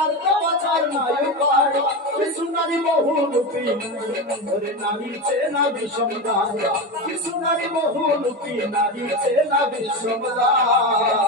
তার দেওয়া চার নাই উপায় কিছু নারী বহুরূপী ওরে নারী চেনা বিষমদার কিছু নারী বহুরূপী নারী চেনা বিষমদার